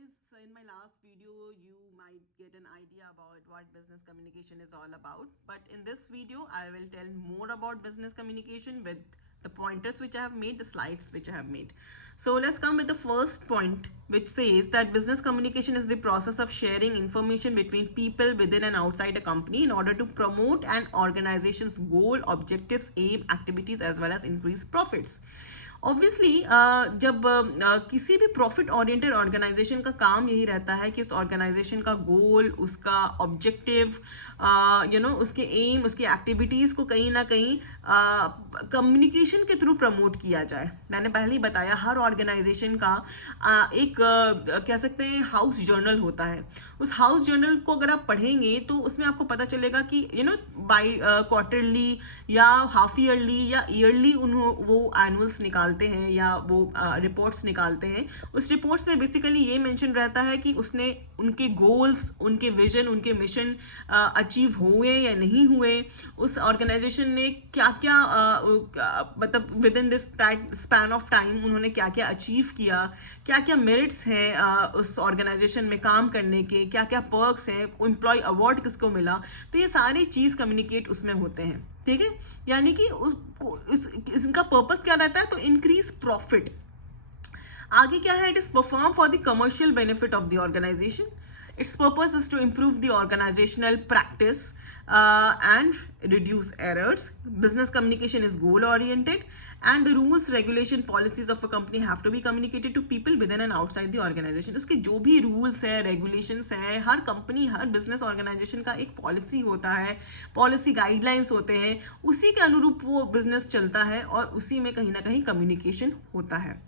guys, in my last video you might get an idea about what business communication is all about, but in this video I will tell more about business communication with the pointers which I have made, the slides which I have made. So let's come with the first point, which says that business communication is the process of sharing information between people within and outside a company in order to promote an organization's goal, objectives, aim, activities as well as increase profits. Obviously जब किसी भी profit oriented organisation का काम यही रहता है कि उस ऑर्गेनाइजेशन का गोल, उसका ऑब्जेक्टिव, उसके एम, उसकी एक्टिविटीज़ को कहीं ना कहीं कम्युनिकेशन के थ्रू प्रमोट किया जाए. मैंने पहले ही बताया हर ऑर्गेनाइजेशन का एक कह सकते हैं हाउस जर्नल होता है. उस हाउस जर्नल को अगर आप पढ़ेंगे तो उसमें आपको पता चलेगा कि बाई क्वार्टरली या हाफ ईयरली या ईयरली वो एनुअल्स निकालते हैं या वो रिपोर्ट्स निकालते हैं. उस रिपोर्ट्स में बेसिकली ये मेंशन रहता है कि उसने उनके गोल्स, उनके विजन, उनके मिशन अचीव हुए या नहीं हुए, उस ऑर्गेनाइजेशन ने क्या क्या मतलब with in this span of time उन्होंने क्या क्या अचीव किया, क्या क्या मेरिट्स हैं उस ऑर्गेनाइजेशन में काम करने के, क्या क्या पर्क्स हैं, एम्प्लॉय अवार्ड किसको मिला. तो ये सारी चीज़ कम्युनिकेट उसमें होते हैं. ठीक है, यानी कि इसका पर्पस क्या रहता है, तो इंक्रीज प्रॉफिट. आगे क्या है, it is perform for the commercial benefit of the organisation. Its purpose is to improve the organizational practice and reduce errors. Business communication is goal oriented and the rules, regulation, policies of a company have to be communicated to people within and outside the organization. उसके जो भी rules है, regulations हैं, हर company, हर business organisation का एक policy होता है, policy guidelines होते हैं, उसी के अनुरूप वो बिजनेस चलता है और उसी में कहीं ना कहीं कम्युनिकेशन होता है.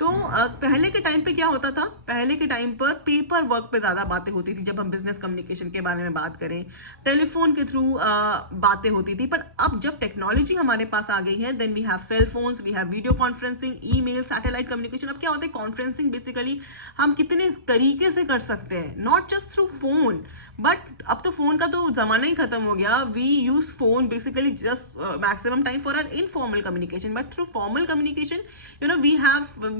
तो पहले के टाइम पे क्या होता था, पहले के टाइम पर पेपर वर्क पे ज़्यादा बातें होती थी. जब हम बिजनेस कम्युनिकेशन के बारे में बात करें, टेलीफोन के थ्रू बातें होती थी. पर अब जब टेक्नोलॉजी हमारे पास आ गई है, then we have cell phones, we have video conferencing, email, satellite communication. अब क्या होता है, कॉन्फ्रेंसिंग बेसिकली हम कितने तरीके से कर सकते हैं, not just through phone, but अब तो फोन का तो ज़माना ही खत्म हो गया. We use phone basically just maximum time for our informal communication, but through formal communication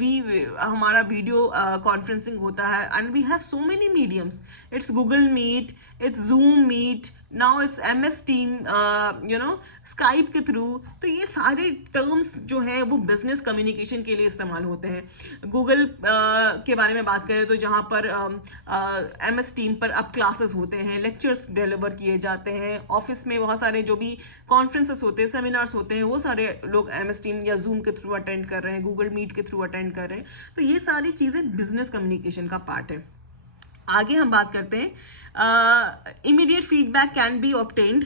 हमारा वीडियो कॉन्फ्रेंसिंग होता है and we have so many mediums. It's Google Meet, it's Zoom Meet, now it's MS team, Skype के through. तो ये सारे terms जो हैं वो बिजनेस कम्युनिकेशन के लिए इस्तेमाल होते हैं. गूगल के बारे में बात करें तो जहाँ पर MS टीम पर अब क्लासेस होते हैं, लेक्चर्स डिलीवर किए जाते हैं. ऑफिस में बहुत सारे जो भी कॉन्फ्रेंसेस होते हैं, सेमिनार्स होते हैं, वो सारे लोग MS टीम या जूम के थ्रू अटेंड कर रहे हैं, गूगल मीट के थ्रू अटेंड कर रहे हैं. तो ये सारी चीज़ें बिजनेस कम्युनिकेशन का पार्ट है. आगे हम बात करते हैं, immediate feedback can be obtained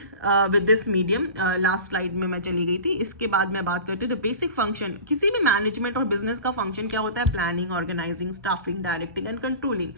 with this medium. Last slide में मैं चली गई थी. इसके बाद मैं बात करती हूँ द बेसिक फंक्शन. किसी भी मैनेजमेंट और बिजनेस का फंक्शन क्या होता है, planning, organising, staffing, directing and controlling.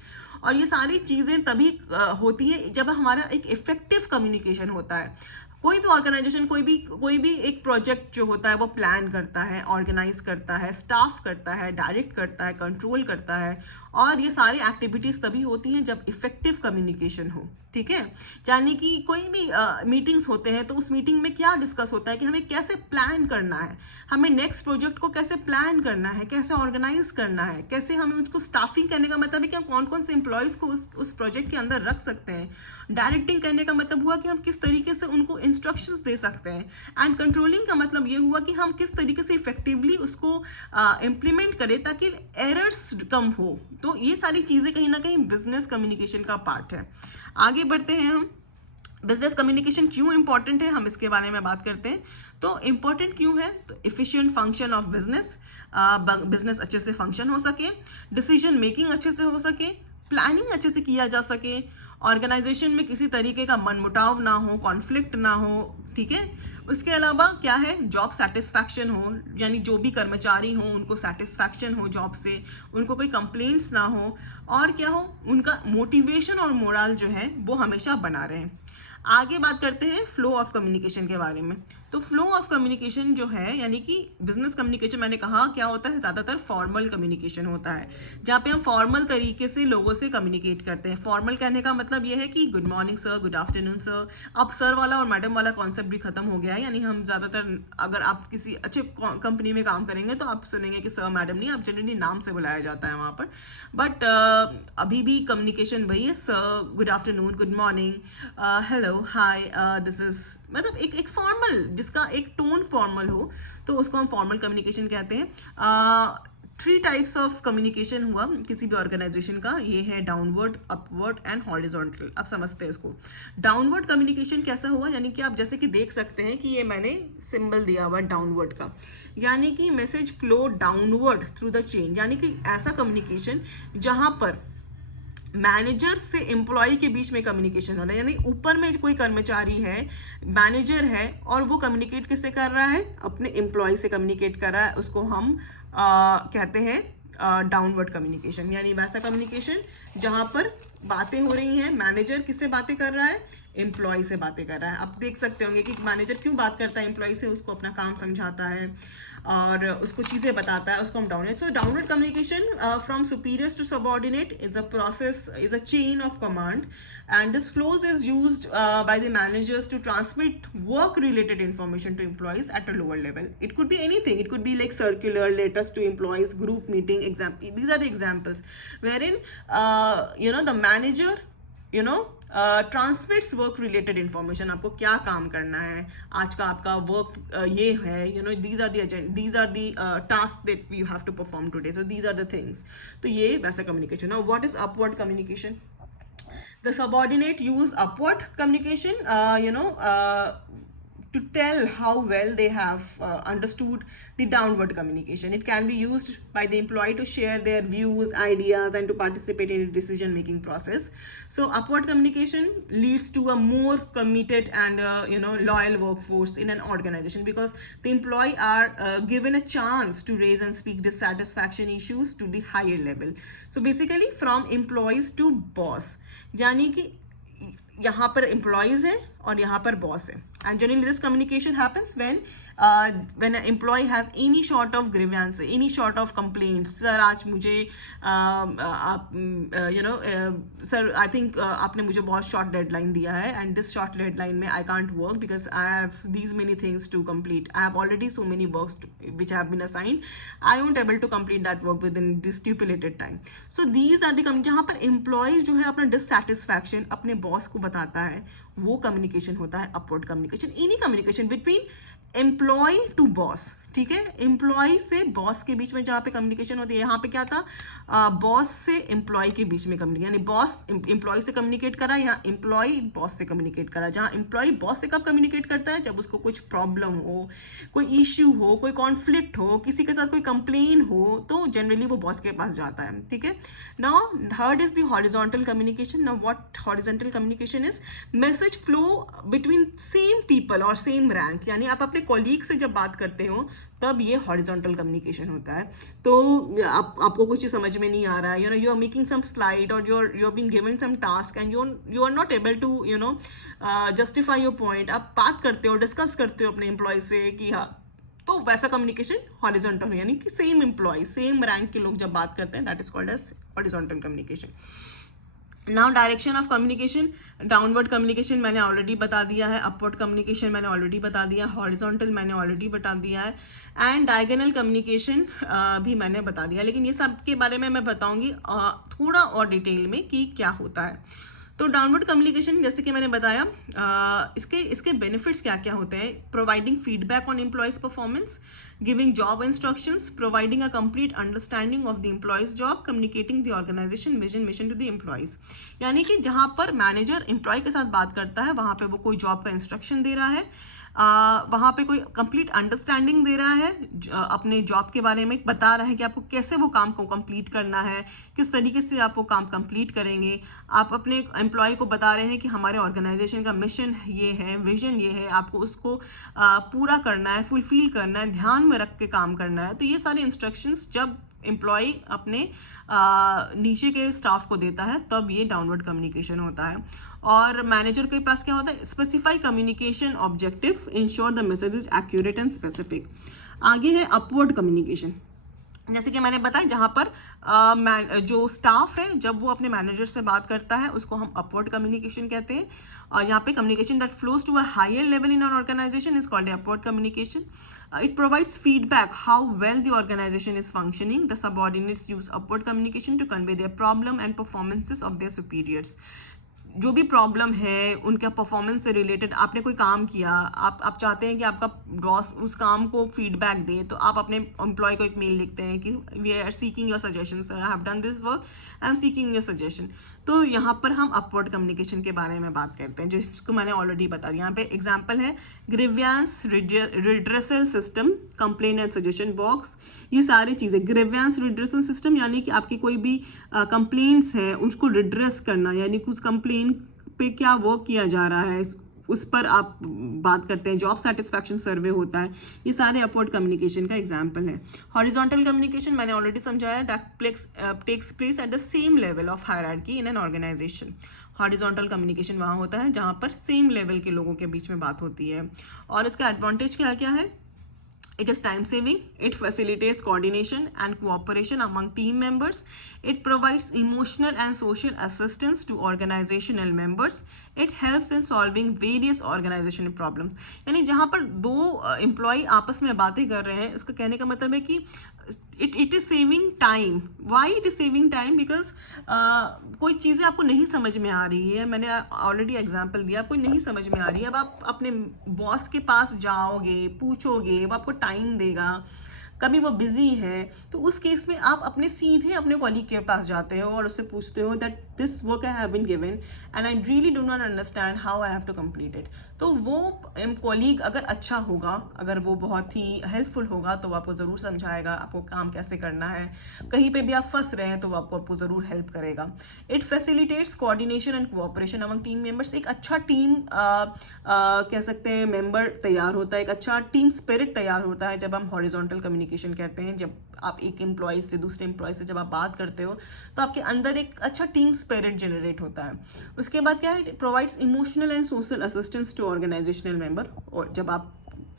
और ये सारी चीज़ें तभी होती हैं जब हमारा एक इफेक्टिव कम्युनिकेशन होता है. कोई भी ऑर्गेनाइजेशन, कोई भी एक प्रोजेक्ट जो होता है वो प्लान करता है, ऑर्गेनाइज करता है, स्टाफ करता है, डायरेक्ट करता है, कंट्रोल करता है. और ये सारी एक्टिविटीज़ तभी होती हैं जब इफेक्टिव कम्युनिकेशन हो. ठीक है, यानी कि कोई भी मीटिंग्स होते हैं तो उस मीटिंग में क्या डिस्कस होता है कि हमें कैसे प्लान करना है, हमें नेक्स्ट प्रोजेक्ट को कैसे प्लान करना है, कैसे ऑर्गेनाइज करना है, कैसे हमें उसको स्टाफिंग करने का मतलब है कि हम कौन कौन से एम्प्लॉयज़ को उस प्रोजेक्ट के अंदर रख सकते हैं. डायरेक्टिंग करने का मतलब हुआ कि हम किस तरीके से उनको इंस्ट्रक्शंस दे सकते हैं. एंड कंट्रोलिंग का मतलब ये हुआ कि हम किस तरीके से इफेक्टिवली उसको इम्प्लीमेंट करें ताकि एरर्स कम हो. तो ये सारी चीज़ें कहीं ना कहीं बिजनेस कम्युनिकेशन का पार्ट है. आगे बढ़ते हैं हम. बिजनेस कम्युनिकेशन क्यों इंपॉर्टेंट है, हम इसके बारे में बात करते हैं. तो इम्पॉर्टेंट क्यों है, तो efficient function of business, business अच्छे से फंक्शन हो सके, डिसीजन मेकिंग अच्छे से हो सके, प्लानिंग अच्छे से किया जा सके, ऑर्गेनाइजेशन में किसी तरीके का मनमुटाव ना हो, कॉन्फ्लिक्ट ना हो. ठीक है, उसके अलावा क्या है, जॉब सेटिस्फैक्शन हो, यानी जो भी कर्मचारी हो उनको सेटिस्फैक्शन हो जॉब से, उनको कोई कंप्लेंट्स ना हो, और क्या हो, उनका मोटिवेशन और मोरल जो है वो हमेशा बना रहे. आगे बात करते हैं फ्लो ऑफ कम्युनिकेशन के बारे में. तो फ्लो ऑफ कम्युनिकेशन जो है, यानी कि बिजनेस कम्युनिकेशन मैंने कहा क्या होता है, ज़्यादातर फॉर्मल कम्युनिकेशन होता है, जहाँ पे हम फॉर्मल तरीके से लोगों से कम्युनिकेट करते हैं। फॉर्मल कहने का मतलब ये है कि good morning sir, good afternoon sir. अब सर वाला और मैडम वाला कॉन्सेप्ट भी खत्म हो गया है, यानी हम ज़्यादातर अगर आप किसी अच्छे कंपनी में काम करेंगे तो आप सुनेंगे कि सर मैडम नहीं, आप जनरली नाम से बुलाया जाता है वहाँ पर। बट अभी भी कम्युनिकेशन वही है, sir, good afternoon, good morning, hello, hi, this is, मतलब एक फॉर्मल, जिसका एक टोन फॉर्मल हो, तो उसको हम फॉर्मल कम्युनिकेशन कहते हैं। 3 टाइप्स ऑफ कम्युनिकेशन हुआ किसी भी ऑर्गेनाइजेशन का, ये है डाउनवर्ड, अपवर्ड एंड हॉरिजॉन्टल। अब समझते हैं इसको। डाउनवर्ड कम्युनिकेशन कैसा हुआ, यानी कि आप जैसे कि देख सकते हैं कि ये मैंने सिंबल दिया हुआ डाउनवर्ड का, यानी कि message flow downward through the chain, यानी कि ऐसा कम्युनिकेशन जहां पर मैनेजर से एम्प्लॉय के बीच में कम्युनिकेशन हो रहा है, यानी ऊपर में कोई कर्मचारी है, मैनेजर है, और वो कम्युनिकेट किससे कर रहा है, अपने एम्प्लॉय से कम्युनिकेट कर रहा है, उसको हम कहते हैं डाउनवर्ड कम्युनिकेशन। यानी वैसा कम्युनिकेशन जहां पर बातें हो रही हैं, मैनेजर किससे बातें कर रहा है, एम्प्लॉय से बातें कर रहा है। आप देख सकते होंगे कि मैनेजर क्यों बात करता है एम्प्लॉय से, उसको अपना काम समझाता है और उसको चीज़ें बताता है, उसको हम downward. So downward communication from superiors to subordinate is a process, is a chain of command, and this flows is used by the managers to transmit work related information to employees at a lower level. It could be anything, it could be like circular, letters to employees, group meeting, example. These are the examples wherein the manager transmits work related information, आपको क्या काम करना है, आज का आपका work ये है, these are the task that you have to perform today, so these are the things. तो ये वैसा कम्युनिकेशन है। What is upward communication? The subordinate use upward communication, to tell how well they have understood the downward communication. It can be used by the employee to share their views, ideas, and to participate in the decision-making process. So upward communication leads to a more committed and loyal workforce in an organization, because the employee are given a chance to raise and speak dissatisfaction issues to the higher level. So basically from employees to boss, यानी कि यहाँ पर employees हैं और यहाँ पर boss है। And generally this communication happens when an employee has any sort of grievance, any sort of complaints, sir आज मुझे सर आई थिंक आपने मुझे बहुत शॉर्ट डेडलाइन दिया है, एंड दिस शॉर्ट डेडलाइन में I can't work because I have these many things to complete, I have already so many works which have been assigned, I won't able to complete that work within this stipulated time. So these are the, जहाँ पर employ जो है अपना dissatisfaction अपने boss को बताता है, वो कम्युनिकेशन होता है upward communication. Any communication between employee to boss, ठीक है, एम्प्लॉय से बॉस के बीच में जहाँ पे कम्युनिकेशन होती है, यहाँ पे क्या था, बॉस से एम्प्लॉय के बीच में कम्युनिकेशन, यानी बॉस एम्प्लॉय से कम्युनिकेट करा, यहाँ एम्प्लॉय बॉस से कम्युनिकेट करा। जहाँ एम्प्लॉय बॉस से कब कम्युनिकेट करता है, जब उसको कुछ प्रॉब्लम हो, कोई इश्यू हो, कोई कॉन्फ्लिक्ट हो, किसी के साथ कोई कंप्लेन हो, तो जनरली वो बॉस के पास जाता है, ठीक है। Now third is the horizontal communication. Now what horizontal communication is, message flow between same people और सेम रैंक, यानी आप अपने कॉलीग से जब बात करते हो तब ये हॉरिजॉन्टल कम्युनिकेशन होता है। तो आपको कुछ समझ में नहीं आ रहा है, you are making some slide और you are being given some task and you are not able to justify your point, आप बात करते हो, डिस्कस करते हो अपने एम्प्लॉय से कि हाँ, तो वैसा कम्युनिकेशन हॉरिजॉन्टल है, यानी कि सेम एम्प्लॉय, सेम रैंक के लोग जब बात करते हैं, that is called as horizontal communication. Now direction of communication, downward communication मैंने ऑलरेडी बता दिया है, अपवर्ड कम्युनिकेशन मैंने ऑलरेडी बता दिया, हॉरिजॉन्टल मैंने ऑलरेडी बता दिया है, एंड डायगोनल कम्युनिकेशन भी मैंने बता दिया। लेकिन ये सब के बारे में मैं बताऊंगी थोड़ा और डिटेल में कि क्या होता है। तो डाउनवर्ड कम्युनिकेशन जैसे कि मैंने बताया, इसके बेनिफिट्स क्या क्या होते हैं, providing feedback on employees performance, giving job instructions, providing a complete understanding of the employees job, communicating the organisation vision mission to the employees. यानी कि जहाँ पर मैनेजर एम्प्लॉय के साथ बात करता है, वहाँ पे वो कोई जॉब का इंस्ट्रक्शन दे रहा है, वहाँ पे कोई कंप्लीट अंडरस्टैंडिंग दे रहा है, अपने जॉब के बारे में बता रहा है कि आपको कैसे वो काम को कंप्लीट करना है, किस तरीके से आप वो काम कंप्लीट करेंगे। आप अपने एम्प्लॉय को बता रहे हैं कि हमारे ऑर्गेनाइजेशन का मिशन ये है, विजन ये है, आपको उसको पूरा करना है, फुलफिल करना है, ध्यान में रख के काम करना है। तो ये सारे इंस्ट्रक्शंस जब एम्प्लॉय अपने नीचे के स्टाफ को देता है, तब ये डाउनवर्ड कम्युनिकेशन होता है। और मैनेजर के पास क्या होता है, specify communication objective, ensure the message is accurate and specific. आगे है अपवर्ड कम्युनिकेशन। जैसे कि मैंने बताया, जहाँ पर जो स्टाफ है जब वो अपने मैनेजर से बात करता है उसको हम अपवर्ड कम्युनिकेशन कहते हैं। और यहाँ पे communication that flows to a higher level in an organisation is called upward communication. It provides feedback how well the organization is functioning. The subordinates use upward communication to convey their problem and performances of their superiors. जो भी problem है उनके performance से related, आपने कोई काम किया, आप चाहते हैं कि आपका बॉस उस काम को फीडबैक दे, तो आप अपने एम्प्लॉय को एक मेल लिखते हैं कि we are seeking your suggestion sir, I have done this work, I am seeking your suggestion. तो यहाँ पर हम अपवर्ड कम्युनिकेशन के बारे में बात करते हैं, जिसको मैंने ऑलरेडी बता दिया। यहाँ पे एग्जांपल है grievance redressal system, complain and suggestion box, ये सारी चीज़ें। ग्रीवियंस रिड्रेसल सिस्टम यानी कि आपकी कोई भी कंप्लेंट्स है उसको रिड्रेस करना, यानी कि उस कंप्लेन पे क्या वर्क किया जा रहा है उस पर आप बात करते हैं। जॉब सेटिस्फैक्शन सर्वे होता है, ये सारे अपवर्ड कम्युनिकेशन का एग्जाम्पल है। हॉरिजॉन्टल कम्युनिकेशन मैंने ऑलरेडी समझाया, that takes place at the same level of hierarchy in an organisation. Horizontal communication वहाँ होता है जहाँ पर सेम लेवल के लोगों के बीच में बात होती है। और इसका एडवांटेज क्या क्या है? It is time saving, it facilitates coordination and cooperation among team members, it provides emotional and social assistance to organizational members, it helps in solving various organizational problems। यानी जहाँ पर दो एम्प्लॉय आपस में बातें कर रहे हैं, इसका कहने का मतलब है कि it is saving time. Why it is saving time? Because कोई चीज़ें आपको नहीं समझ में आ रही है, मैंने ऑलरेडी एग्जांपल दिया, आपको नहीं समझ में आ रही है, अब आप अपने बॉस के पास जाओगे, पूछोगे, वो आपको टाइम देगा, कभी वो बिजी है, तो उस केस में आप अपने सीधे अपने कॉलीग के पास जाते हो और उससे पूछते हो that this work I have been given and I really do not understand how I have to complete it. तो वो कॉलीग अगर अच्छा होगा, अगर वो बहुत ही हेल्पफुल होगा, तो वो आपको ज़रूर समझाएगा आपको काम कैसे करना है। कहीं पे भी आप फंस रहे हैं तो वो आपको ज़रूर हेल्प करेगा। It facilitates coordination and cooperation among team members. एक अच्छा टीम कह सकते हैं मेंबर तैयार होता है, एक अच्छा टीम स्पिरिट तैयार होता है जब हम हॉरिजॉन्टल कम्युनिकेशन कहते हैं। जब आप एक एम्प्लॉय से दूसरे एम्प्लॉय से जब आप बात करते हो तो आपके अंदर एक अच्छा टीम स्पिरिट जनरेट होता है। उसके बाद क्या है? It provides emotional and social assistance to organisational member. और जब आप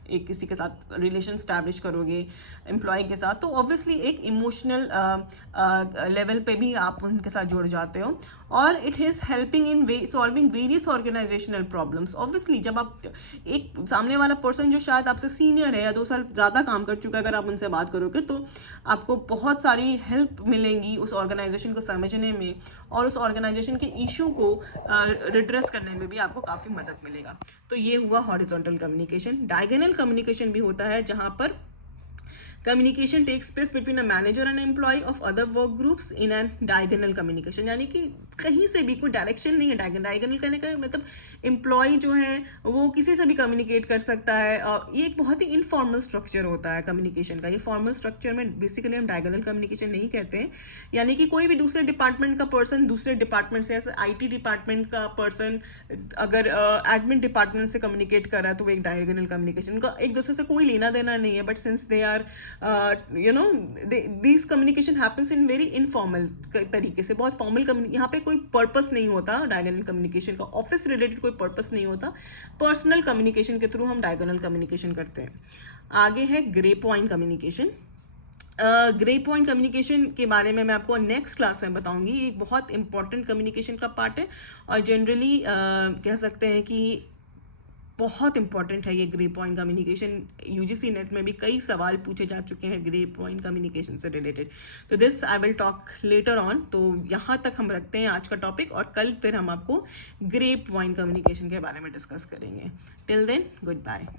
एक किसी के साथ रिलेशन स्टैब्लिश करोगे एम्प्लॉय के साथ, तो ऑब्वियसली एक इमोशनल लेवल पे भी आप उनके साथ जुड़ जाते हो। और it is helping in solving various organisational problems. Obviously जब आप एक सामने वाला पर्सन जो शायद आपसे सीनियर है या 2 साल ज़्यादा काम कर चुका है, अगर आप उनसे बात करोगे तो आपको बहुत सारी हेल्प मिलेंगी उस ऑर्गेनाइजेशन को समझने में, और उस ऑर्गेनाइजेशन के इशू को रिड्रेस करने में भी आपको काफ़ी मदद मिलेगा। तो ये हुआ हॉरिजॉन्टल कम्युनिकेशन। डायगोनल कम्युनिकेशन भी होता है जहाँ पर communication takes place between a manager and employee of other work groups in an diagonal communication. यानी कि कहीं से भी कोई डायरेक्शन नहीं है। डायगोनल करने का मतलब एम्प्लॉय जो है वो किसी से भी कम्युनिकेट कर सकता है, और ये एक बहुत ही इनफॉर्मल स्ट्रक्चर होता है कम्युनिकेशन का। ये फॉर्मल स्ट्रक्चर में बेसिकली हम डायगोनल कम्युनिकेशन नहीं कहते हैं। यानी कि कोई भी दूसरे डिपार्टमेंट का पर्सन दूसरे डिपार्टमेंट से, जैसे IT डिपार्टमेंट का पर्सन अगर एडमिन डिपार्टमेंट से कम्युनिकेट कर रहा है तो वो एक डायगोनल कम्युनिकेशन, उनका एक दूसरे से कोई लेना देना नहीं है, but since they are this communication happens in very informal तरीके से। बहुत फॉर्मल यहाँ पे कोई पर्पस नहीं होता डायगोनल कम्युनिकेशन का, ऑफिस रिलेटेड कोई पर्पस नहीं होता। पर्सनल कम्युनिकेशन के थ्रू हम डायगोनल कम्युनिकेशन करते हैं। आगे है grey point communication. Grey point communication के बारे में मैं आपको नेक्स्ट क्लास में बताऊंगी। ये बहुत इंपॉर्टेंट कम्युनिकेशन का पार्ट है और जनरली कह सकते हैं कि बहुत इंपॉर्टेंट है ये grey point communication. UGC net में भी कई सवाल पूछे जा चुके हैं ग्रे पॉइंट कम्युनिकेशन से रिलेटेड। तो this I will talk later on. तो यहाँ तक हम रखते हैं आज का टॉपिक, और कल फिर हम आपको ग्रे पॉइंट कम्युनिकेशन के बारे में डिस्कस करेंगे। Till then, good bye.